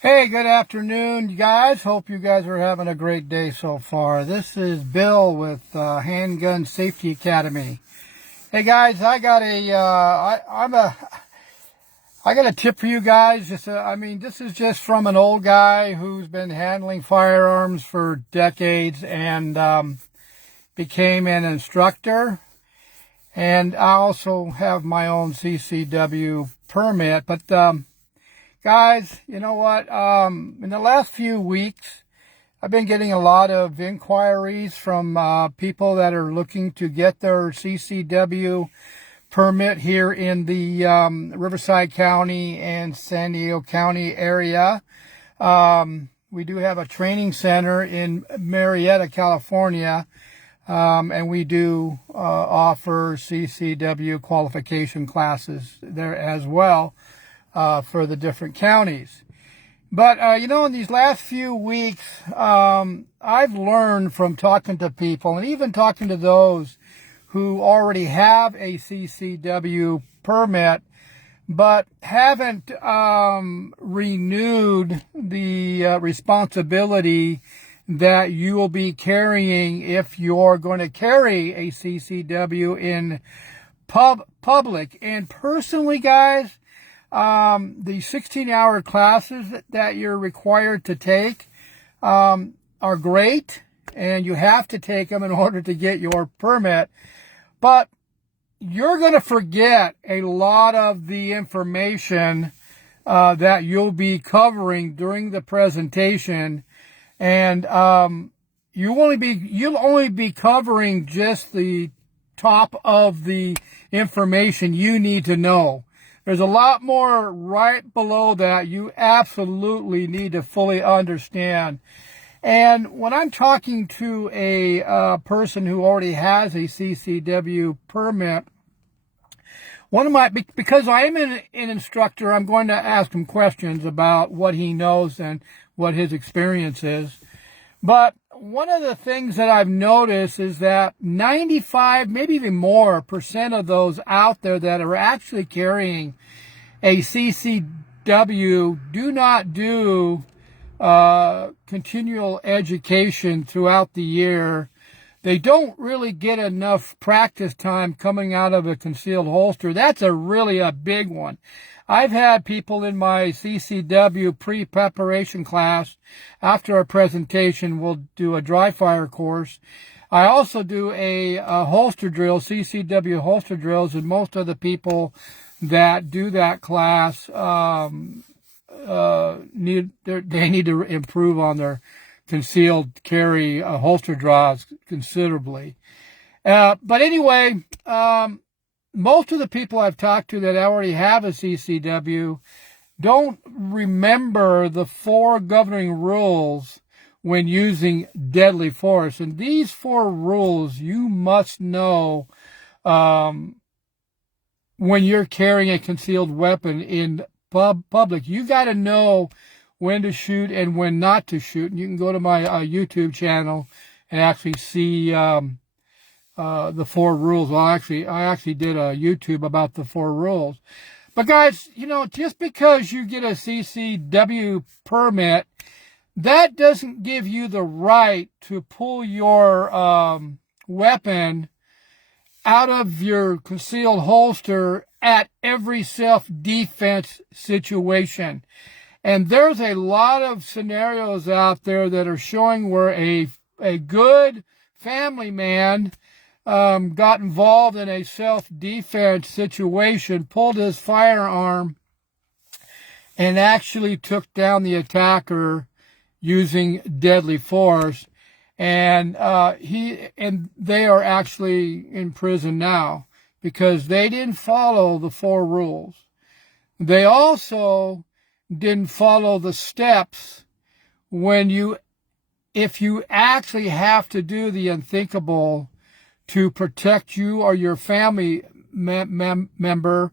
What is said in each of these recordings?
Hey, good afternoon, you guys. Hope you guys are having a great day so far. This is Bill with Handgun Safety Academy. Hey guys, I got a tip for you guys. This is just from an old guy who's been handling firearms for decades and became an instructor. And I also have my own CCW permit, but guys, you know what? In the last few weeks, I've been getting a lot of inquiries from people that are looking to get their CCW permit here in the Riverside County and San Diego County area. We do have a training center in Marietta, California, and we do offer CCW qualification classes there as well. For the different counties. But, in these last few weeks, I've learned from talking to people and even talking to those who already have a CCW permit, but haven't renewed the responsibility that you will be carrying if you're going to carry a CCW in public. And personally, guys, the 16-hour classes that you're required to take are great, and you have to take them in order to get your permit. But you're going to forget a lot of the information that you'll be covering during the presentation, and you'll only be covering just the top of the information you need to know. There's a lot more right below that you absolutely need to fully understand. And when I'm talking to a person who already has a CCW permit, because I'm an instructor, I'm going to ask him questions about what he knows and what his experience is. But one of the things that I've noticed is that 95, maybe even more % of those out there that are actually carrying a CCW do not do continual education throughout the year. They don't really get enough practice time coming out of a concealed holster. That's really a big one. I've had people in my CCW pre-preparation class, after a presentation, will do a dry fire course. I also do a holster drill, CCW holster drills, and most of the people that do that class need to improve on their concealed carry holster draws considerably. But anyway, most of the people I've talked to that already have a CCW don't remember the 4 governing rules when using deadly force. And these 4 rules you must know when you're carrying a concealed weapon in public. You got to know when to shoot and when not to shoot. And you can go to my YouTube channel and actually see the 4 rules. Well, I actually did a YouTube about the 4 rules. But guys, just because you get a CCW permit, that doesn't give you the right to pull your weapon out of your concealed holster at every self-defense situation. And there's a lot of scenarios out there that are showing where a good family man got involved in a self-defense situation, pulled his firearm, and actually took down the attacker using deadly force. And they are actually in prison now because they didn't follow the 4 rules. They also didn't follow the steps if you actually have to do the unthinkable to protect you or your family member,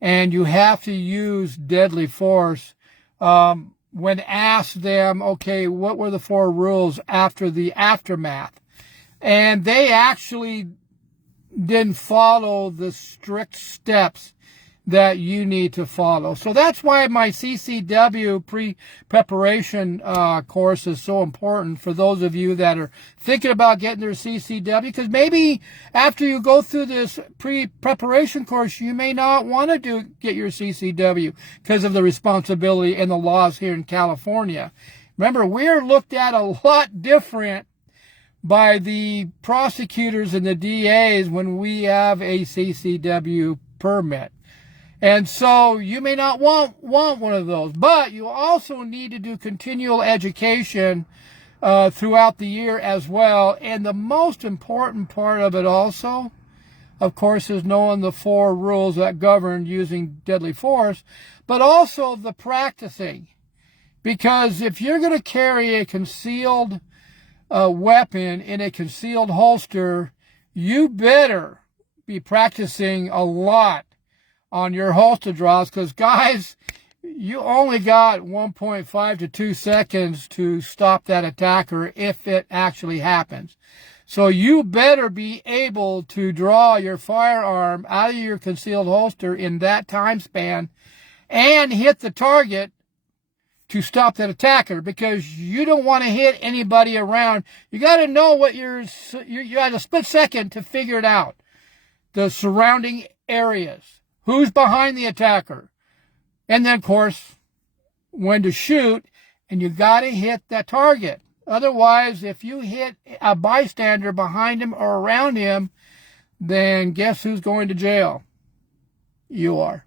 and you have to use deadly force. When asked them, okay, what were the 4 rules after the aftermath? And they actually didn't follow the strict steps that you need to follow. So that's why my CCW pre-preparation course is so important for those of you that are thinking about getting their CCW, because maybe after you go through this pre-preparation course, you may not want to get your CCW because of the responsibility and the laws here in California. Remember, we're looked at a lot different by the prosecutors and the DAs when we have a CCW permit. And so you may not want one of those, but you also need to do continual education throughout the year as well. And the most important part of it also, of course, is knowing the 4 rules that govern using deadly force, but also the practicing. Because if you're going to carry a concealed weapon in a concealed holster, you better be practicing a lot on your holster draws, because guys, you only got 1.5 to 2 seconds to stop that attacker if it actually happens. So you better be able to draw your firearm out of your concealed holster in that time span and hit the target to stop that attacker, because you don't want to hit anybody around. You got to know what you have a split second to figure it out. The surrounding areas. Who's behind the attacker? And then, of course, when to shoot, and you got to hit that target. Otherwise, if you hit a bystander behind him or around him, then guess who's going to jail? You are.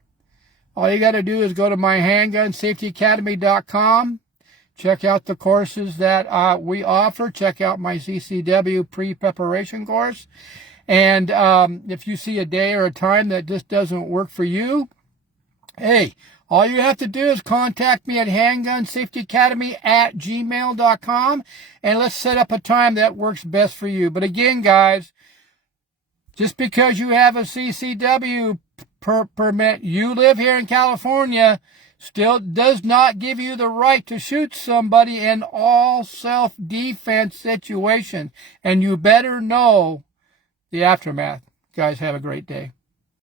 All you got to do is go to my handgunsafetyacademy.com. Check out the courses that we offer. Check out my CCW pre-preparation course. And if you see a day or a time that just doesn't work for you, hey, all you have to do is contact me at handgunsafetyacademy@gmail.com, and let's set up a time that works best for you. But again, guys, just because you have a CCW permit, you live here in California, still does not give you the right to shoot somebody in all self-defense situations. And you better know the aftermath. Guys, have a great day.